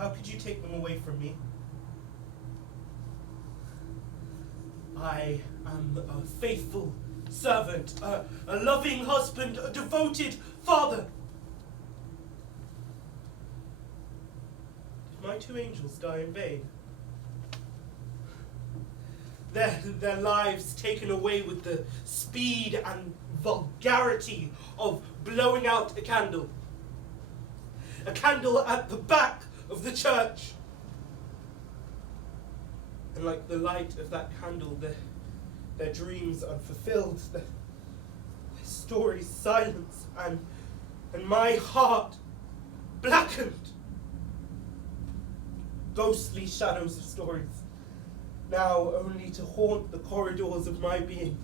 How could you take them away from me? I am a faithful servant, a loving husband, a devoted father. Did my two angels die in vain? Their lives taken away with the speed and vulgarity of blowing out a candle. A candle at the back of the church. And like the light of that candle, their dreams unfulfilled, their stories silenced, and my heart blackened. Ghostly shadows of stories, now only to haunt the corridors of my being.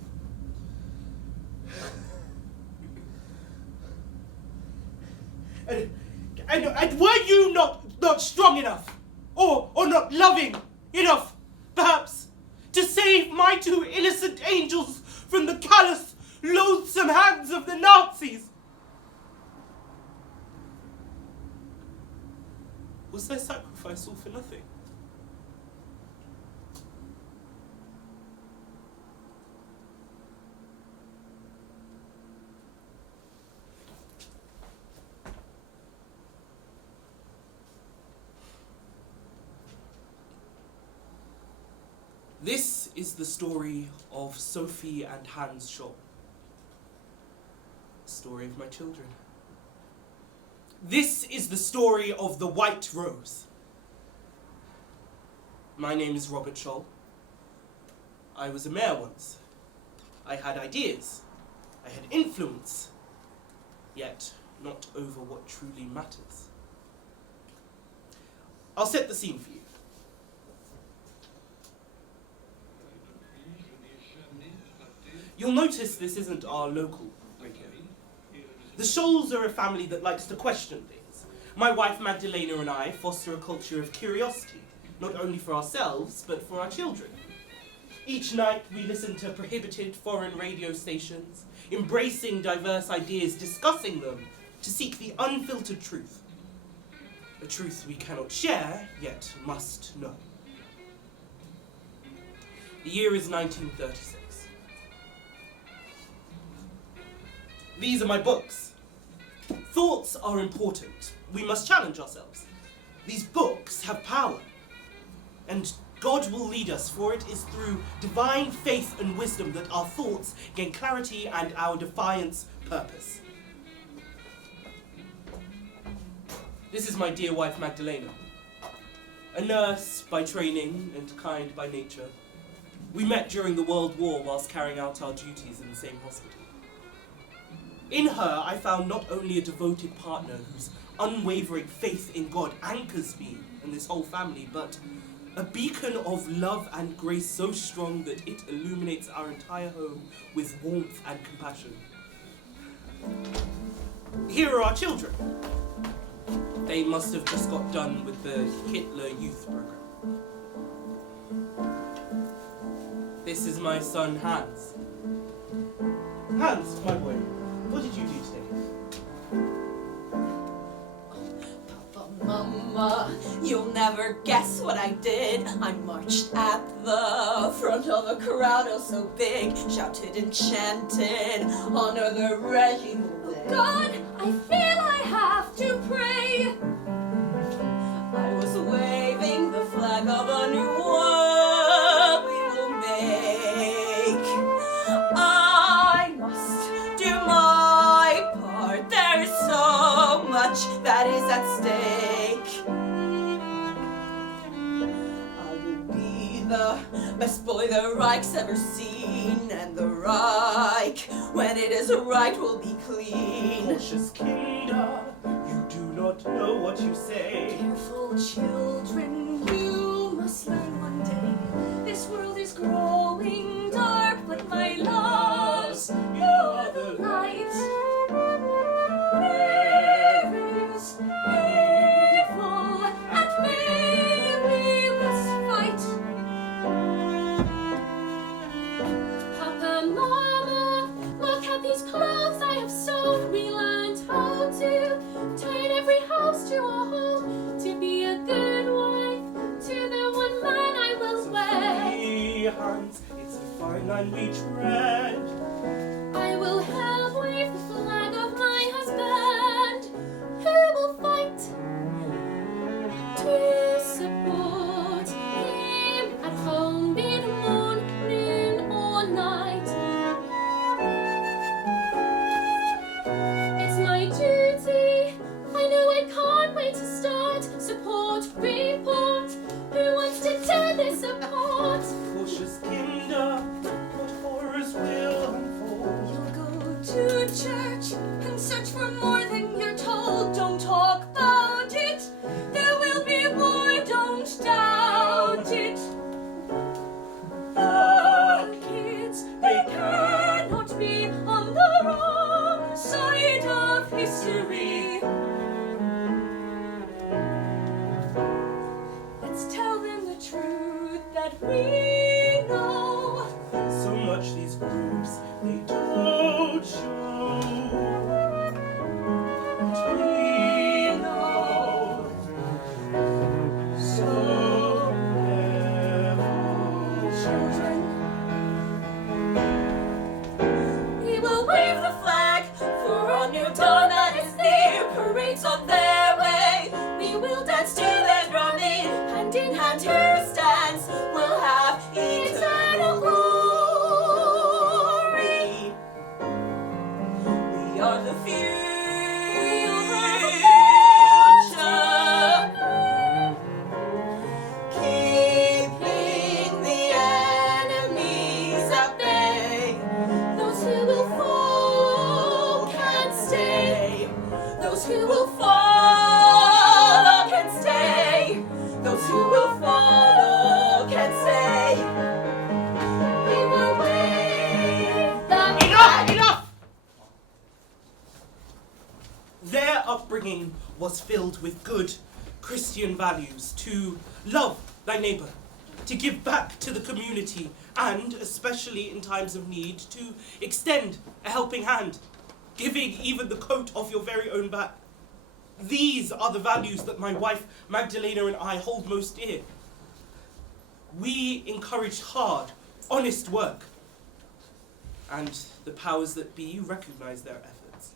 And were you not strong enough, or not loving enough, perhaps, to save my two innocent angels from the callous, loathsome hands of the Nazis? Was their sacrifice all for nothing? This is the story of Sophie and Hans Scholl. The story of my children. This is the story of the White Rose. My name is Robert Scholl. I was a mayor once. I had ideas. I had influence. Yet not over what truly matters. I'll set the scene for you. You'll notice this isn't our local radio. The Scholls are a family that likes to question things. My wife Magdalena and I foster a culture of curiosity, not only for ourselves, but for our children. Each night we listen to prohibited foreign radio stations, embracing diverse ideas, discussing them, to seek the unfiltered truth. A truth we cannot share, yet must know. The year is 1936. These are my books. Thoughts are important. We must challenge ourselves. These books have power. And God will lead us, for it is through divine faith and wisdom that our thoughts gain clarity and our defiance purpose. This is my dear wife Magdalena. A nurse by training and kind by nature. We met during the World War whilst carrying out our duties in the same hospital. In her, I found not only a devoted partner whose unwavering faith in God anchors me and this whole family, but a beacon of love and grace so strong that it illuminates our entire home with warmth and compassion. Here are our children. They must have just got done with the Hitler Youth Program. This is my son, Hans. Hans, my boy. What did you do today? Papa, Mama, you'll never guess what I did. I marched at the front of a crowd oh so big, shouted and chanted, honor the regime. Oh God, I feel I have to pray. I was waving the flag of a new world we will make. I must do my part. There is so much that is at stake. I will be the best boy the Reich's ever seen, and the Reich, when it is right, will be clean. Cautious Kinder, you do not know what you say. Careful children, you must learn one day. This world is growing dark, but my loves, you are the light. There is evil at bay, we must fight. Papa, Mama, look at these clothes I have sewn. We learned how to turn every house to a home, to be a good hands, it's a fine line we tread. I will help wave the flag of my husband, who will fight to support him at home, be it morn, noon, or night. It's my duty, I know I can't wait to start. Support, report, who wants to tear this apart? Cautious kinder, what horrors will unfold. You'll go to church and search for more than you're told. Don't talk about it, there will be war, don't doubt it. The kids, they cannot be on the wrong side of history. Let's tell them the truth that we know. So much these groups, they don't show. But we know. So careful, children. We will wave the flag for a new dawn that is near. Parades on their way. We will dance to their drumming. Hand in hand, who stands will have eternal glory. We are the future. Keeping the enemies at bay. Those who will fall can stay. Those who will follow can stay. Those who will follow can stay. We will wave the flag. Enough! Their upbringing was filled with good Christian values to love thy neighbor, to give back to the community, and, especially in times of need, to extend a helping hand, giving even the coat off your very own back. These are the values that my wife Magdalena and I hold most dear. We encourage hard, honest work, and the powers that be recognize their efforts.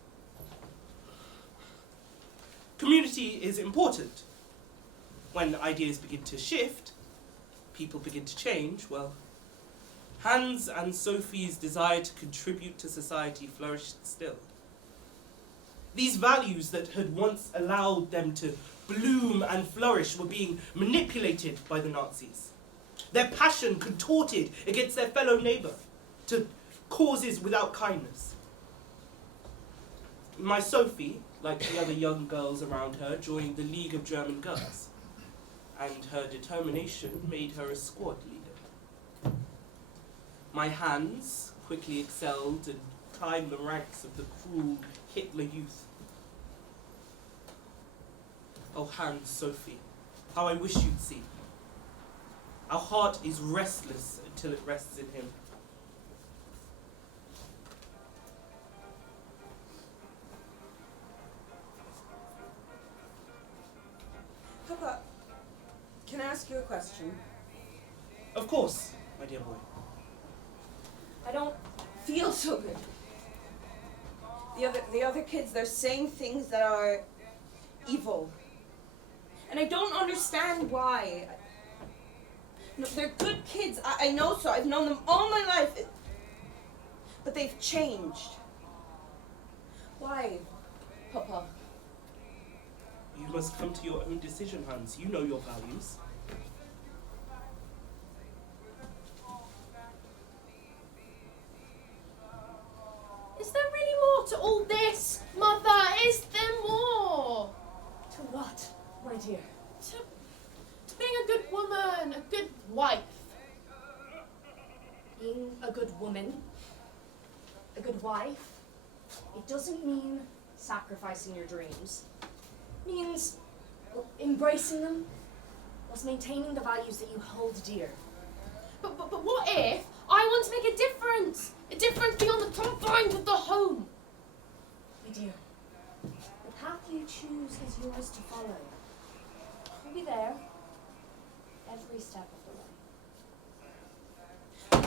Community is important. When ideas begin to shift, people begin to change, well, Hans and Sophie's desire to contribute to society flourished still. These values that had once allowed them to bloom and flourish were being manipulated by the Nazis. Their passion contorted against their fellow neighbor to causes without kindness. My Sophie, like the other young girls around her, joined the League of German Girls, and her determination made her a squad leader. My Hans quickly excelled and climbed the ranks of the cruel Hitler Youth. Oh, Hans, Sophie, how I wish you'd see. Our heart is restless until it rests in him. Papa, can I ask you a question? Of course, my dear boy. I don't feel so good. The other kids, they're saying things that are evil. And I don't understand why. No, they're good kids. I know so. I've known them all my life. But they've changed. Why, Papa? You must come to your own decision, Hans. You know your values. Is there really more to all this, Mother? Is there more? To what, my dear? To being a good woman, a good wife. Being a good woman, a good wife, it doesn't mean sacrificing your dreams. It means embracing them whilst maintaining the values that you hold dear. But what if I want to make a difference? A difference beyond the confines of the home? My dear, the path you choose is yours to follow. We'll be there every step of the way.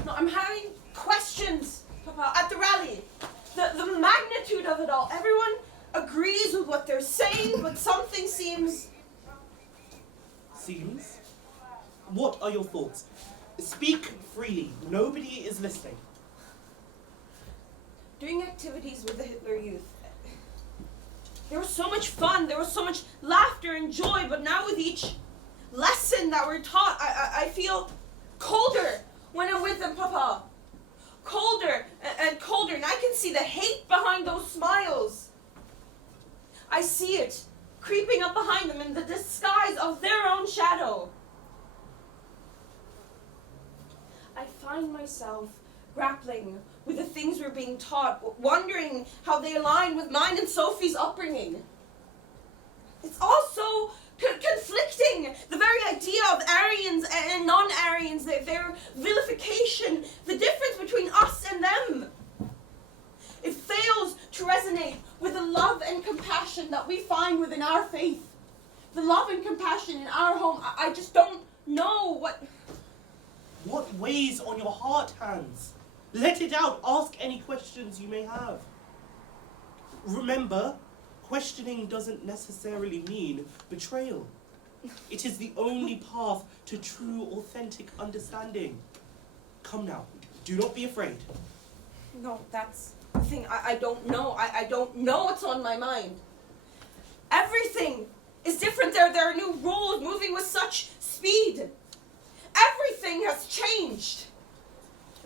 No, I'm having questions, Papa, at the rally. The magnitude of it all. Everyone agrees with what they're saying, but something seems... Seems? What are your thoughts? Speak freely. Nobody is listening. Doing activities with the Hitler Youth. There was so much fun, there was so much laughter and joy, but now with each lesson that we're taught, I feel colder when I'm with them, Papa. Colder and colder, and I can see the hate behind those smiles. I see it creeping up behind them in the disguise of their own shadow. I find myself grappling with the things we're being taught, wondering how they align with mine and Sophie's upbringing. It's all so conflicting. The very idea of Aryans and non-Aryans, their vilification, the difference between us and them. It fails to resonate with the love and compassion that we find within our faith. The love and compassion in our home. I just don't know what... What weighs on your heart, Hans? Let it out. Ask any questions you may have. Remember, questioning doesn't necessarily mean betrayal. It is the only path to true, authentic understanding. Come now. Do not be afraid. No, that's the thing. I don't know. I don't know what's on my mind. Everything is different. There are new rules moving with such speed. Everything has changed.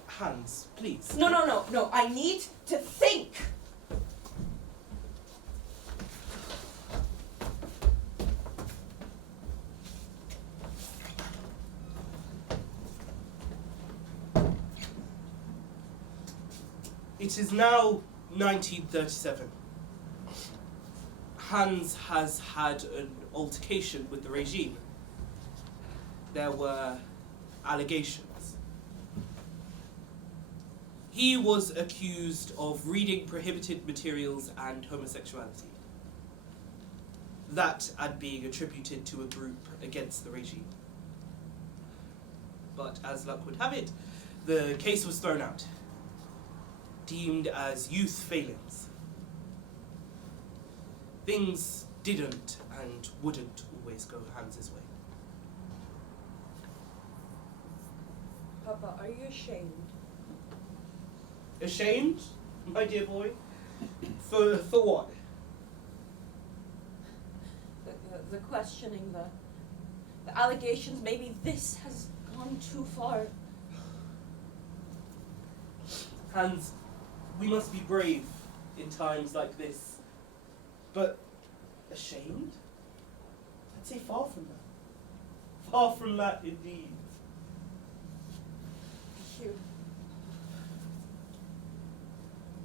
Hans, please. No. I need to think. It is now 1937. Hans has had an altercation with the regime. There were allegations. He was accused of reading prohibited materials and homosexuality. That had being attributed to a group against the regime. But as luck would have it, the case was thrown out, deemed as youth failings. Things didn't and wouldn't always go Hans's way. Papa, are you ashamed? Ashamed, my dear boy? For what? The questioning, the allegations, maybe this has gone too far. Hans, we must be brave in times like this. But ashamed? I'd say far from that. Far from that indeed. Thank you.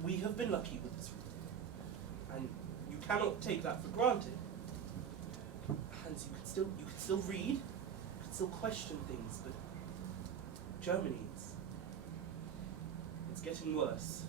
We have been lucky with this room, and you cannot take that for granted. Hans, you could still read, you could still question things, but Germany, it's getting worse.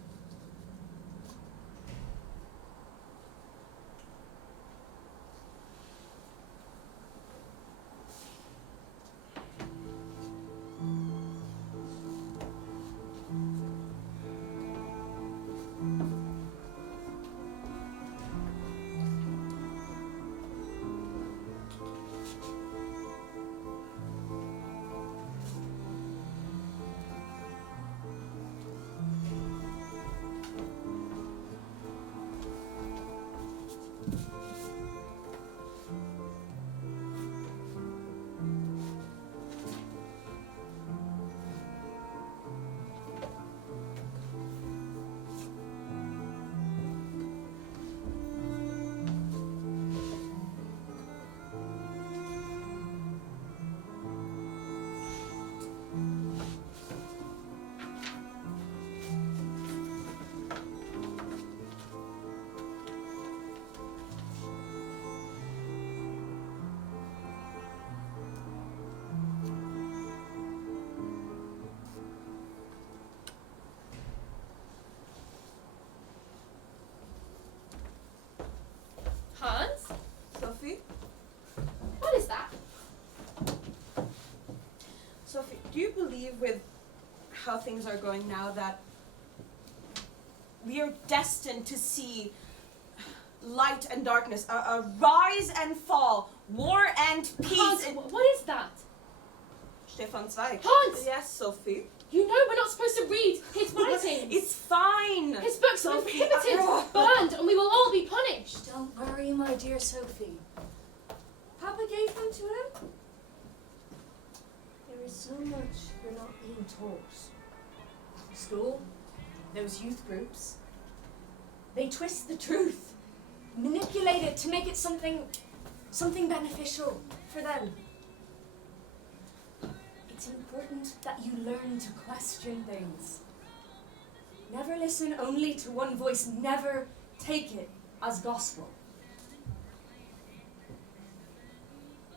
Hans? Sophie? What is that? Sophie, do you believe with how things are going now that we are destined to see light and darkness, a rise and fall, war and peace. Hans, what is that? Stefan Zweig. Hans! Yes, Sophie. You know we're not supposed to read his writings. It's fine. His books have been Sophie, prohibited, burned, and we will all be punished. Don't worry, my dear Sophie. Papa gave them to him. There is so much you're not being taught. School, those youth groups, they twist the truth, manipulate it to make it something beneficial for them. It's important that you learn to question things. Never listen only to one voice, never take it as gospel.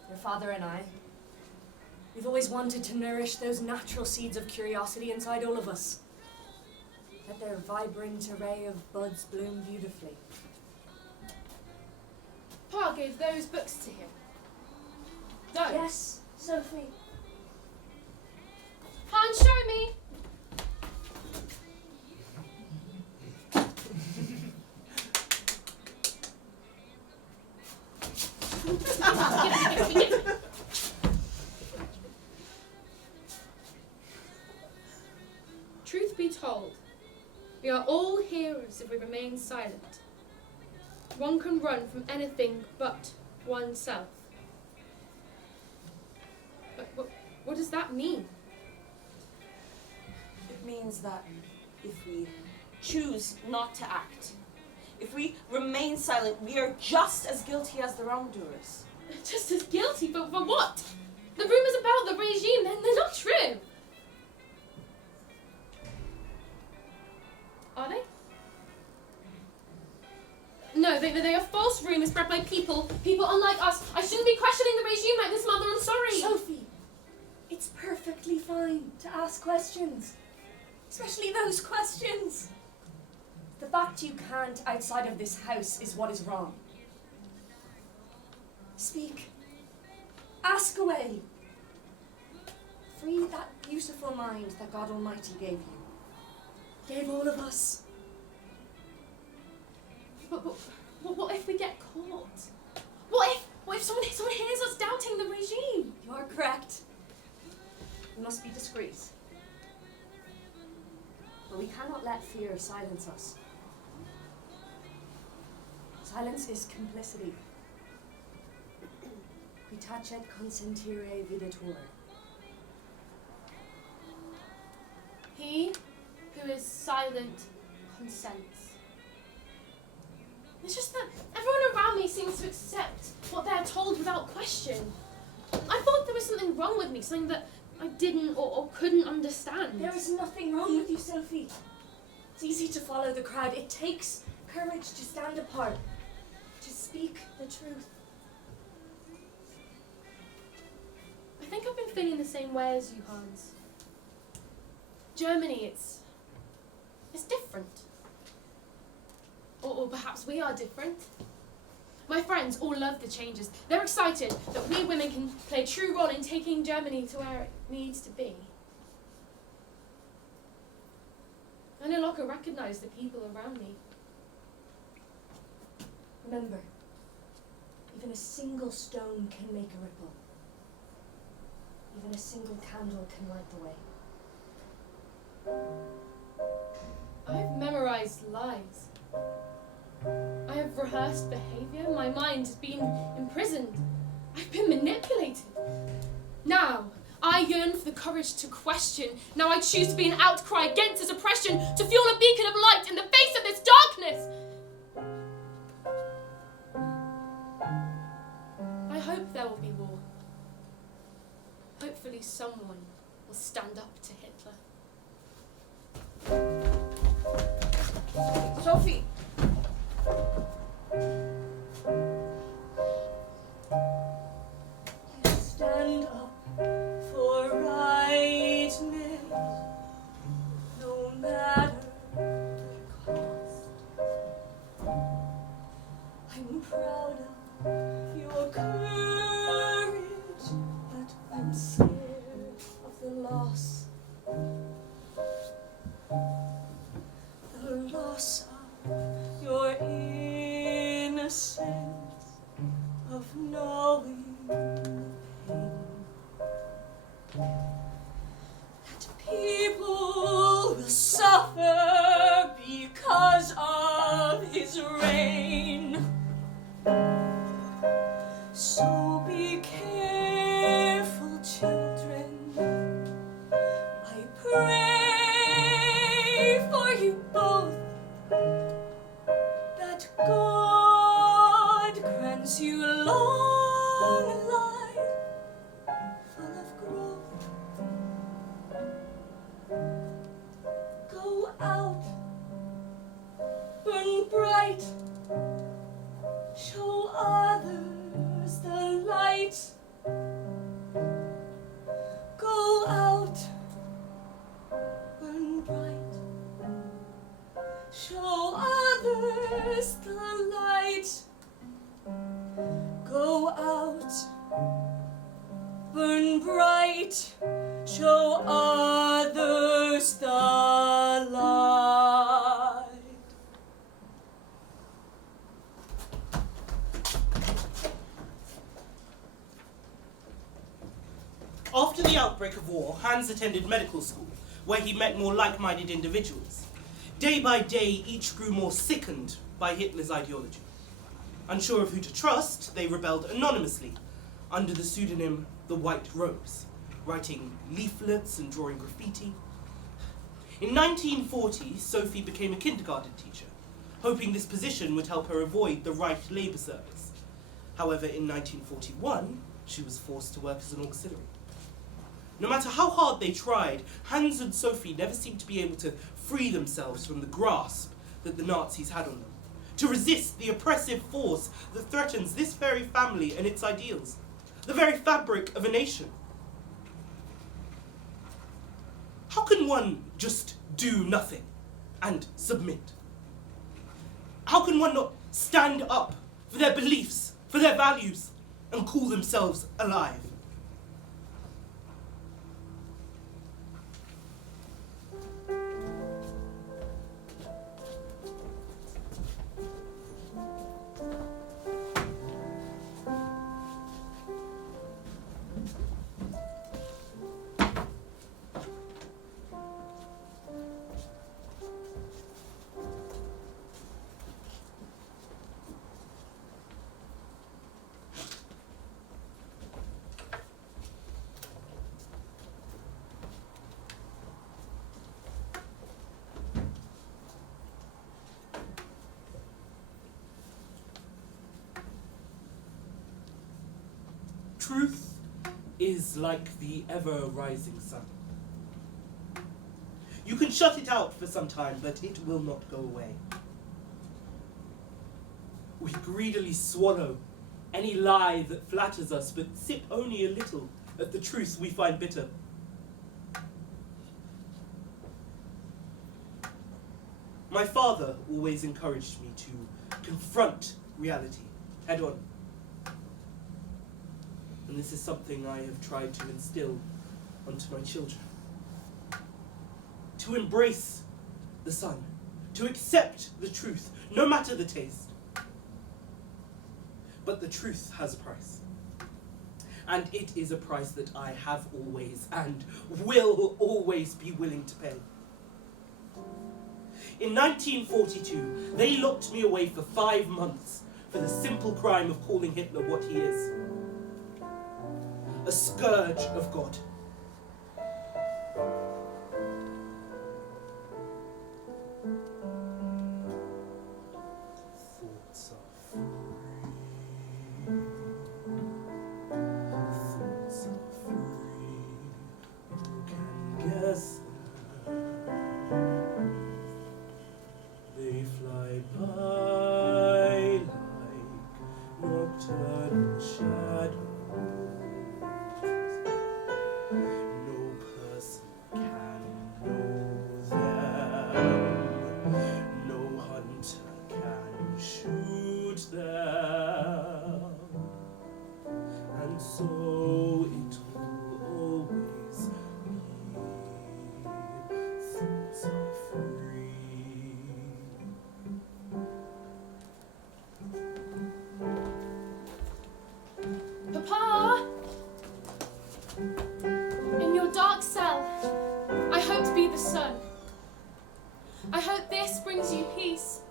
Your father and I, we've always wanted to nourish those natural seeds of curiosity inside all of us. Let their vibrant array of buds bloom beautifully. Pa gave those books to him. Those? Yes, Sophie. Hans, show me. Give it. Truth be told, we are all heroes if we remain silent. One can run from anything but oneself. But what does that mean? It means that if we choose not to act, if we remain silent, we are just as guilty as the wrongdoers. Just as guilty, but for what? The rumors about the regime, they're not true. Are they? No, they are false rumors spread by people unlike us. I shouldn't be questioning the regime like this, Mother, I'm sorry. Sophie, it's perfectly fine to ask questions. Especially those questions. The fact you can't outside of this house is what is wrong. Speak. Ask away. Free that beautiful mind that God Almighty gave you. Gave all of us. But what if we get caught? What if someone hears us doubting the regime? You are correct. We must be discreet. But we cannot let fear silence us. Silence is complicity. Qui tacet consentire videtur. He who is silent consents. It's just that everyone around me seems to accept what they're told without question. I thought there was something wrong with me, something that I didn't or couldn't understand. There is nothing wrong with you, Sophie. It's easy to follow the crowd. It takes courage to stand apart, to speak the truth. I think I've been feeling the same way as you, Hans. Germany, it's different. Or perhaps we are different. My friends all love the changes. They're excited that we women can play a true role in taking Germany to where it needs to be. I no longer recognize the people around me. Remember, even a single stone can make a ripple. Even a single candle can light the way. I've memorized lies. I have rehearsed behavior. My mind has been imprisoned. I've been manipulated. Now, I yearn for the courage to question. Now I choose to be an outcry against this oppression, to fuel a beacon of light in the face of this darkness. I hope there will be war. Hopefully someone will stand up to Hitler. Sophie! You stand up for rightness, no matter the cost. I'm proud of your courage, but I'm scared of the loss. After the outbreak of war, Hans attended medical school, where he met more like-minded individuals. Day by day, each grew more sickened by Hitler's ideology. Unsure of who to trust, they rebelled anonymously, under the pseudonym The White Rose, writing leaflets and drawing graffiti. In 1940, Sophie became a kindergarten teacher, hoping this position would help her avoid the Reich Labour Service. However, in 1941, she was forced to work as an auxiliary. No matter how hard they tried, Hans and Sophie never seemed to be able to free themselves from the grasp that the Nazis had on them, to resist the oppressive force that threatens this very family and its ideals, the very fabric of a nation. How can one just do nothing and submit? How can one not stand up for their beliefs, for their values, and call themselves alive? Truth is like the ever-rising sun. You can shut it out for some time, but it will not go away. We greedily swallow any lie that flatters us, but sip only a little at the truth we find bitter. My father always encouraged me to confront reality head on. And this is something I have tried to instill onto my children. To embrace the sun, to accept the truth, no matter the taste. But the truth has a price. And it is a price that I have always and will always be willing to pay. In 1942, they locked me away for 5 months for the simple crime of calling Hitler what he is. A scourge of God. Thoughts are free. Thoughts are free. Who can guess that? They fly by like nocturnal shadows. I hope this brings you peace.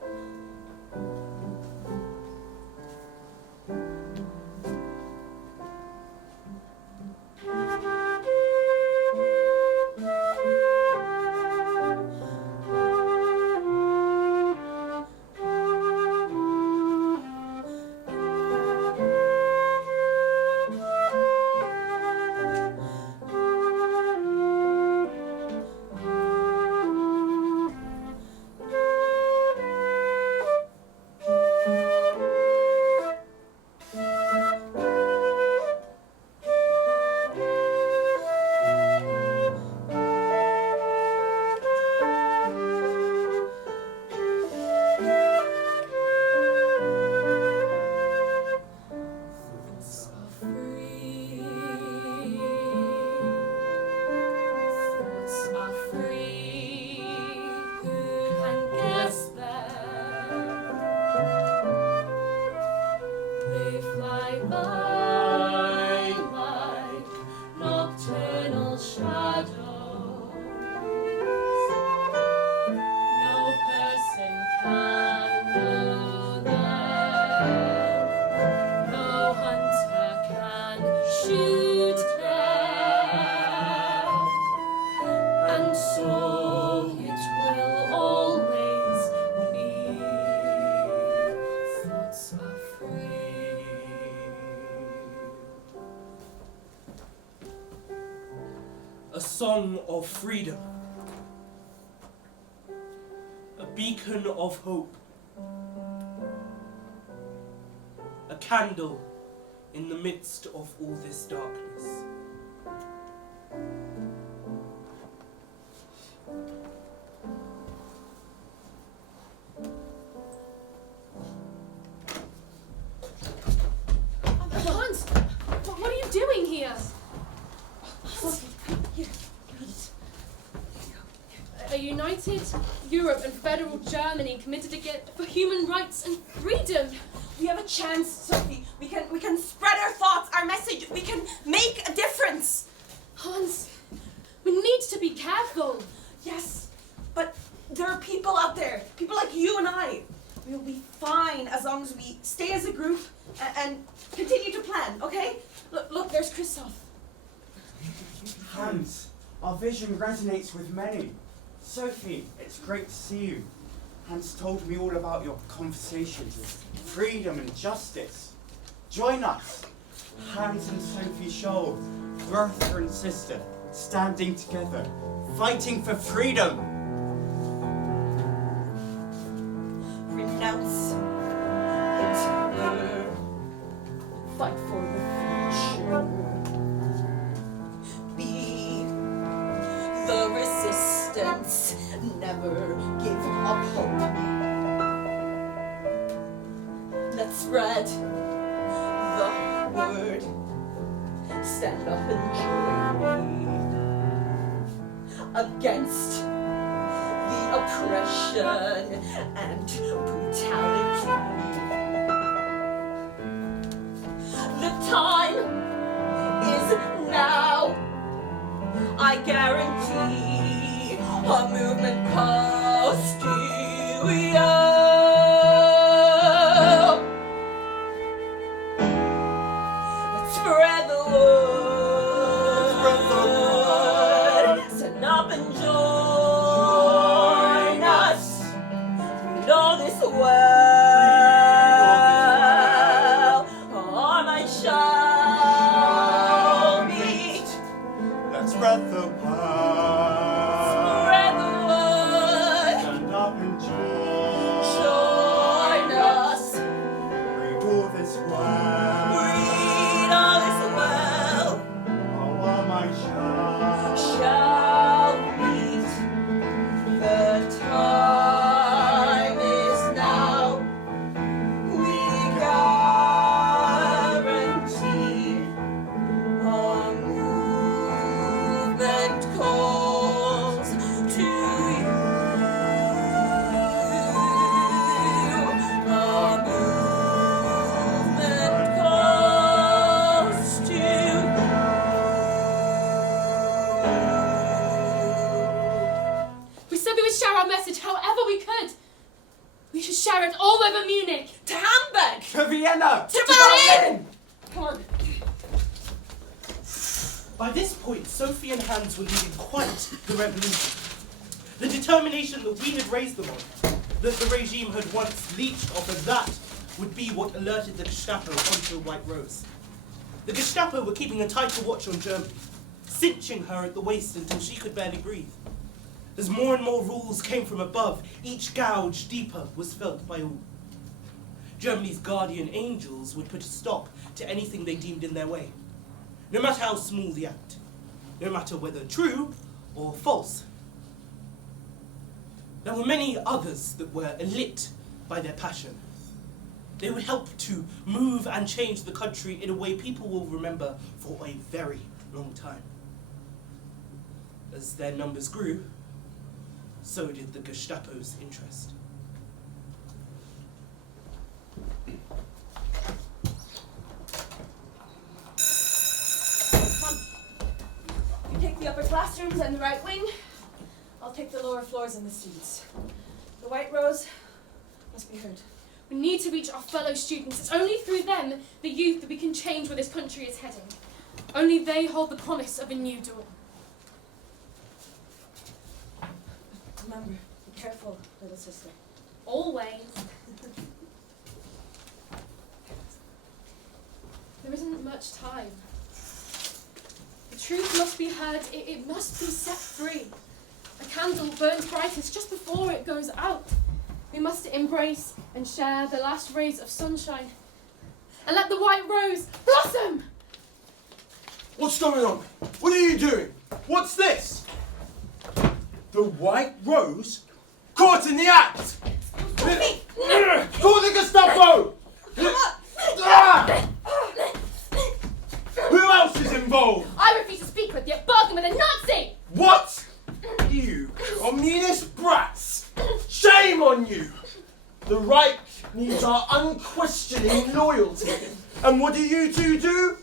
a song of freedom, a beacon of hope, a candle in the midst of all this darkness. Hans, what are you doing here? A united Europe and federal Germany committed for human rights and freedom. We have a chance, Sophie. We can spread our thoughts, our message. We can make a difference. Hans, we need to be careful. Yes, but there are people out there, people like you and I. We'll be fine as long as we stay as a group and continue to plan, okay? Look, there's Christoph. Hans, our vision resonates with many. Sophie, it's great to see you. Hans told me all about your conversations of freedom and justice. Join us, Hans and Sophie Scholl, brother and sister, standing together, fighting for freedom. Renounce Hitler. Fight for the future. Be the resistance. Never give up hope. Let's spread the word. Stand up and join me against the oppression and brutality. The time is now. I guarantee a movement close to you. Let's spread the word. Stand up and join us. We know this well. Our might shall meet. Let's spread the word. Spread the word. Stand up and Join us. read all this well. Read all this well. Our might Shall meet. The time is now. We guarantee a movement calls to you. A movement calls to you. We said we would share our message however we could. We should share it all over Munich. To Hamburg! To Vienna! To Berlin! Come on. By this point, Sophie and Hans were leading quite the revolution. The determination that we had raised them on, that the regime had once leached off of that, would be what alerted the Gestapo onto a White Rose. The Gestapo were keeping a tighter watch on Germany, cinching her at the waist until she could barely breathe. As more and more rules came from above, each gouge deeper was felt by all. Germany's guardian angels would put a stop to anything they deemed in their way, no matter how small the act, no matter whether true or false. There were many others that were lit by their passion. They would help to move and change the country in a way people will remember for a very long time. As their numbers grew, so did the Gestapo's interest. Come on. You take the upper classrooms and the right wing. I'll take the lower floors and the seats. The White Rose must be heard. We need to reach our fellow students. It's only through them, the youth, that we can change where this country is heading. Only they hold the promise of a new dawn. Remember, be careful, little sister. Always. There isn't much time. The truth must be heard, it must be set free. A candle burns brightest just before it goes out. We must embrace and share the last rays of sunshine. And let the white rose blossom! What's going on? What are you doing? What's this? The white rose? Caught in the act! Sophie! Call the Gestapo! Ah! Who else is involved? I refuse to speak with you, bargain with a Nazi! What? You communist brats! Shame on you! The Reich needs our unquestioning loyalty. And what do you two do?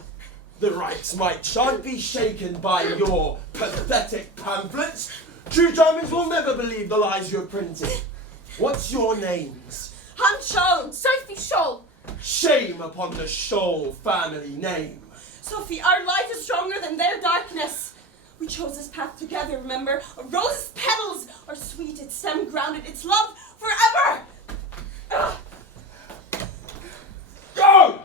The Reich's might shan't be shaken by your pathetic pamphlets. True Germans will never believe the lies you're printing. What's your names? Hancho! Sophie Scholl! Shame upon the Scholl family name. Sophie, our light is stronger than their darkness. We chose this path together, remember? A rose's petals are sweet, its stem grounded, its love forever! Ugh. Go!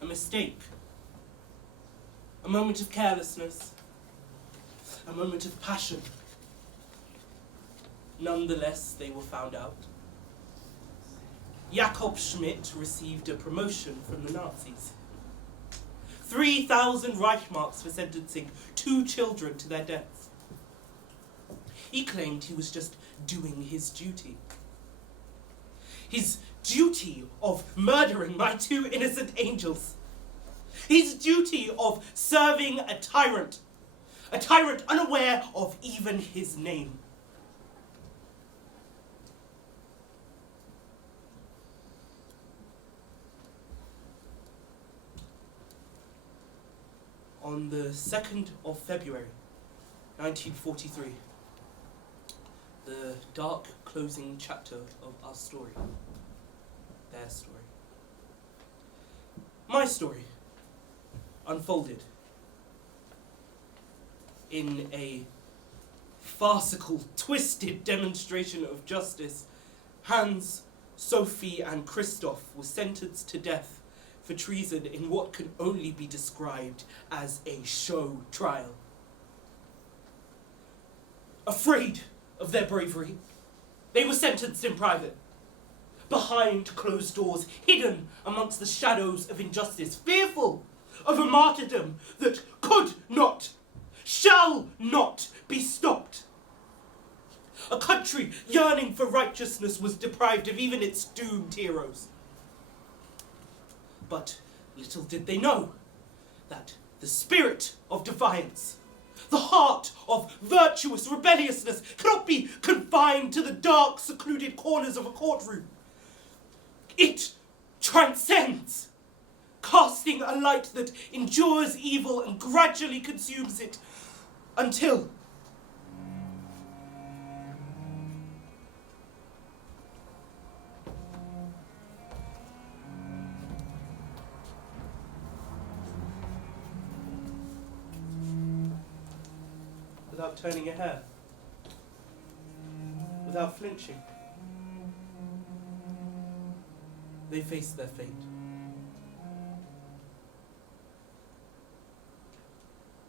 A mistake. A moment of carelessness. A moment of passion. Nonetheless, they were found out. Jakon Schmid received a promotion from the Nazis. 3,000 Reichmarks for sentencing 2 children to their deaths. He claimed he was just doing his duty. His duty of murdering my 2 innocent angels. His duty of serving a tyrant unaware of even his name. On the 2nd of February, 1943, the dark closing chapter of our story, their story, my story, unfolded in a farcical, twisted demonstration of justice. Hans, Sophie, and Christoph were sentenced to death for treason in what can only be described as a show trial. Afraid of their bravery, they were sentenced in private, behind closed doors, hidden amongst the shadows of injustice, fearful of a martyrdom that could not, shall not be stopped. A country yearning for righteousness was deprived of even its doomed heroes. But little did they know that the spirit of defiance, the heart of virtuous rebelliousness, cannot be confined to the dark, secluded corners of a courtroom. It transcends, casting a light that endures evil and gradually consumes it until without turning a hair, without flinching, they faced their fate.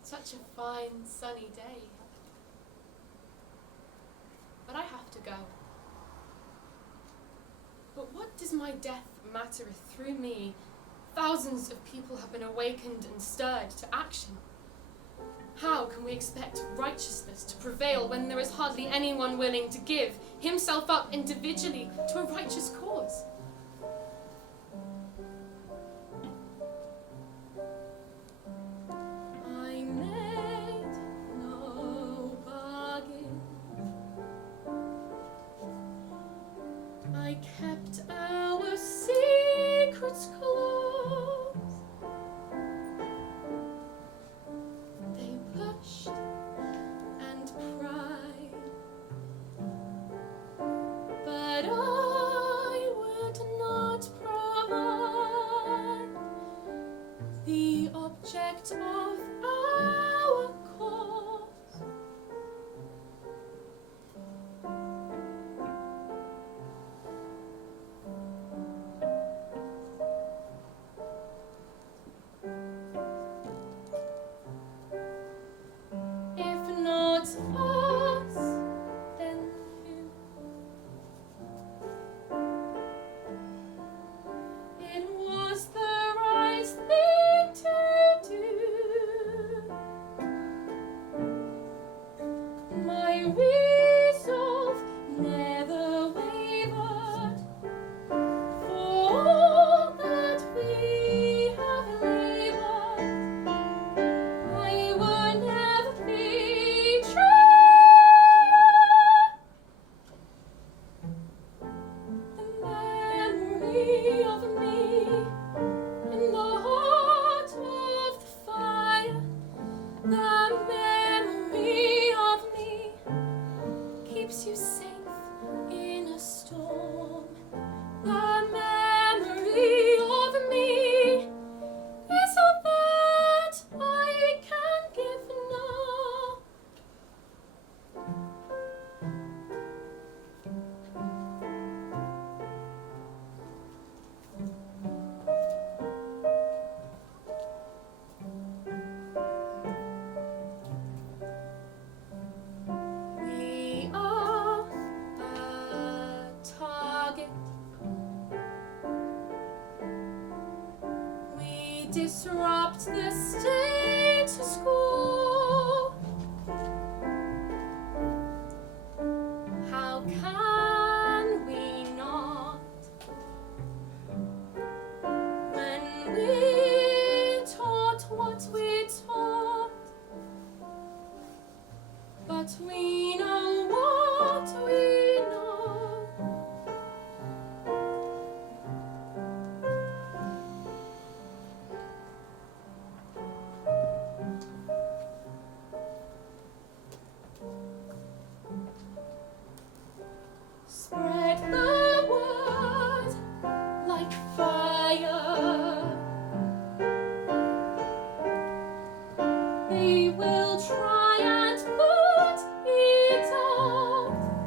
Such a fine, sunny day. But I have to go. But what does my death matter if through me thousands of people have been awakened and stirred to action? How can we expect righteousness to prevail when there is hardly anyone willing to give himself up individually to a righteous cause? I made no bargain. I kept our secrets close. They pushed and pried, but I would not provide the object of our cause. resolve never wavered. For all that we have labored, I would never betray the memory of me in the heart of the fire. The memory of me keeps you safe in a storm. The memory of me is all that I can give now. We are a target. We disrupt the status quo. How can we not, when we taught what we taught? But we know what we know. Spread the word like fire. They will try and put it out,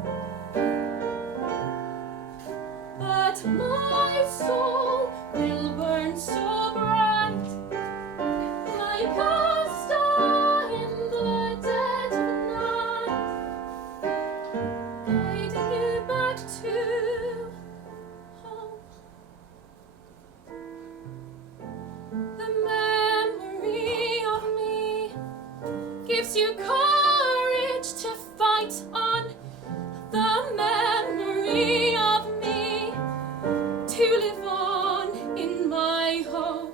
but my soul will burn so bright, like a star in the dead of night, guiding you back to home. The memory of me gives you courage to fight on. The memory of me to live on in my home.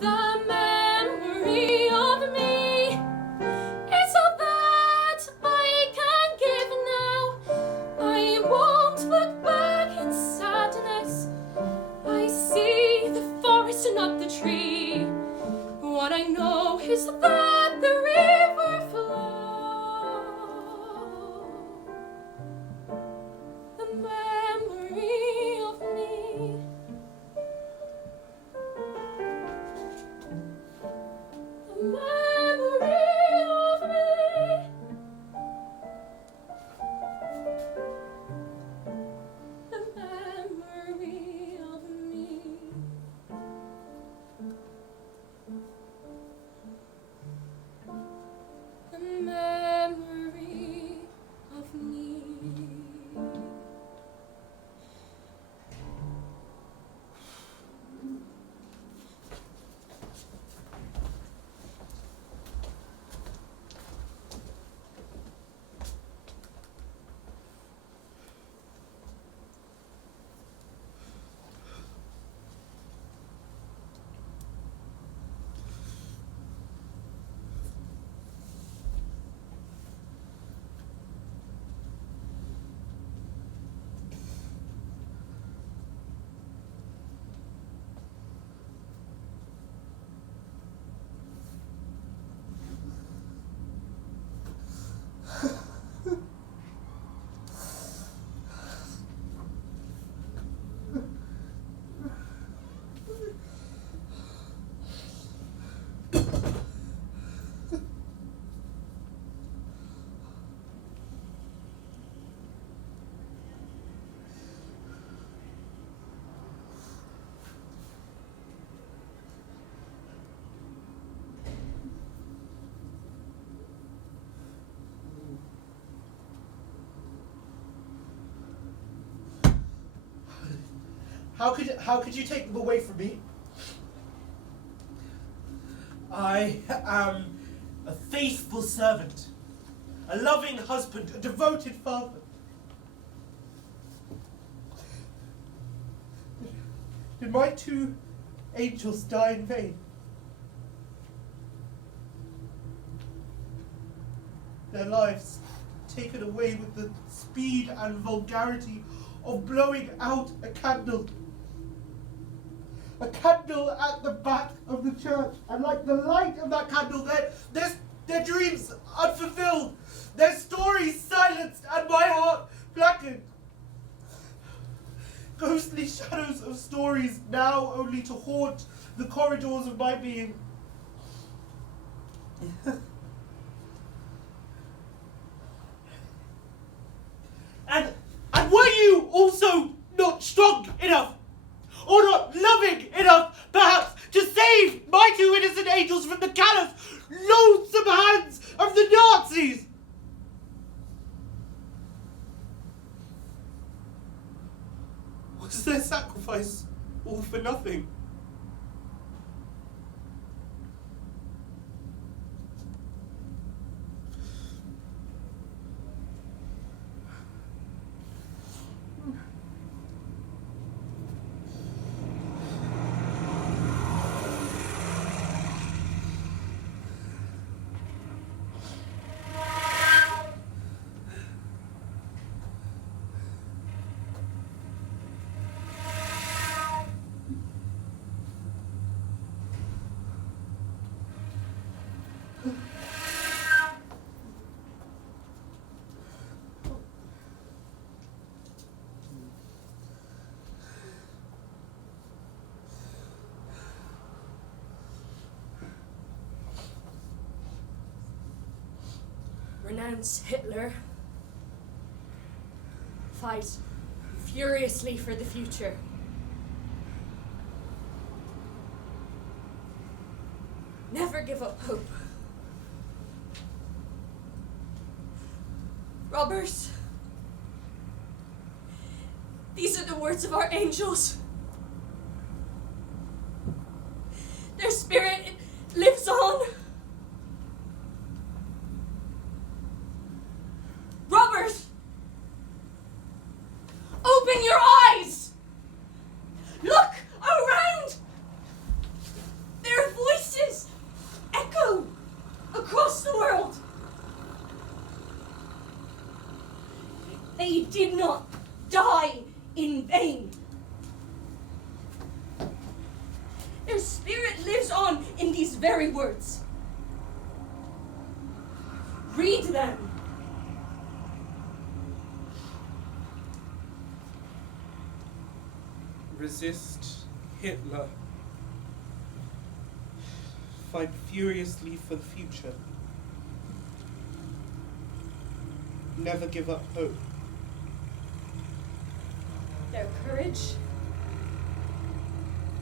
The memory of me is all that I can give now. I won't look back in sadness. I see the forest and not the tree. What I know is that the river flows. The memory of me. The memory of me. The memory of me. The memory of me. How could you take them away from me? I am a faithful servant. a loving husband, a devoted father. Did my 2 angels die in vain? Their lives taken away with the speed and vulgarity of blowing out a candle. A candle at the back of the church, and like the light of that candle, their dreams unfulfilled, their stories silenced, and my heart blackened. Ghostly shadows of stories now only to haunt the corridors of my being. And were you also not strong enough, or not loving enough, perhaps, to save my 2 innocent angels from the callous, loathsome hands of the Nazis? Was their sacrifice all for nothing? Renounce Hitler. Fight furiously for the future. Never give up hope. Robbers, these are the words of our angels. Their spirit lives on. Robbers, open your eyes. Look around. Their voices echo across the world. They did not die in vain. Their spirit lives on in these very words. Read them. Resist Hitler. Fight furiously for the future. Never give up hope. Their courage,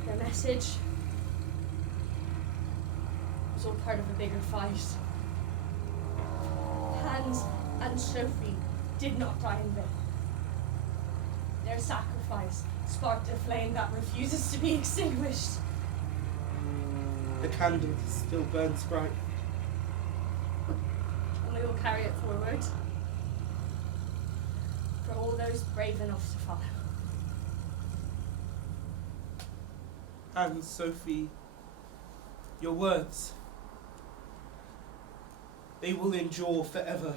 their message, was all part of a bigger fight. Hans and Sophie did not die in vain. Their sacrifice sparked a flame that refuses to be extinguished. The candle still burns bright. And we will carry it forward for all those brave enough to follow. And Sophie, your words, they will endure forever.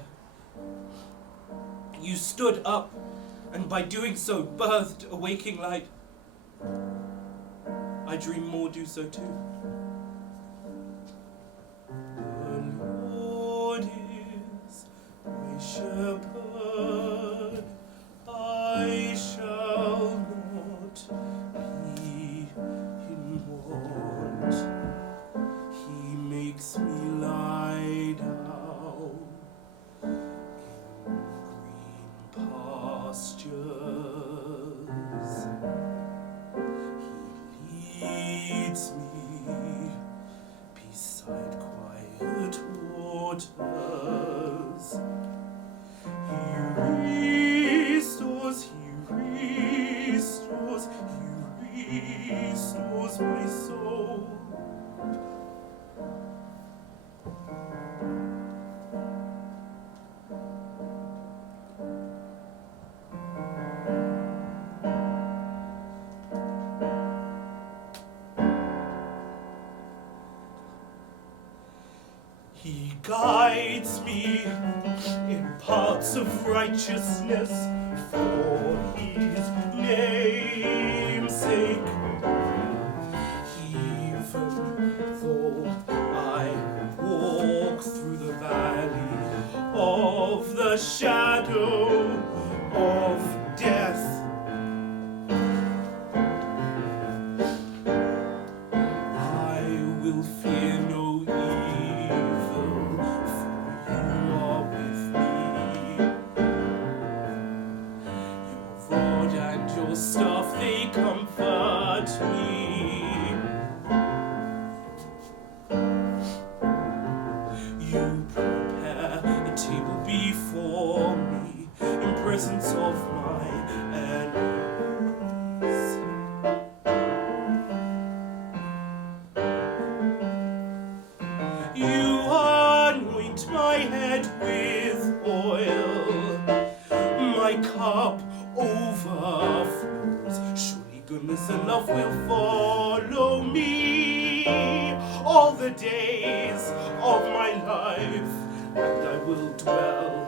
You stood up, and by doing so birthed a waking light. I dream more do so too. The Lord is my shepherd, I shall not be in want. He makes me lie down in green pastures. He leads me beside quiet waters. guides me in paths of righteousness for his name's sake. Even though I walk through the valley of the shadow of death, I will fear no evil, for you are with me. Your rod and your staff, they comfort me. You prepare a table before me in presence of my enemies. You anoint my head with oil, my cup overflows. Surely goodness and love will follow me all the days of my life, and I will dwell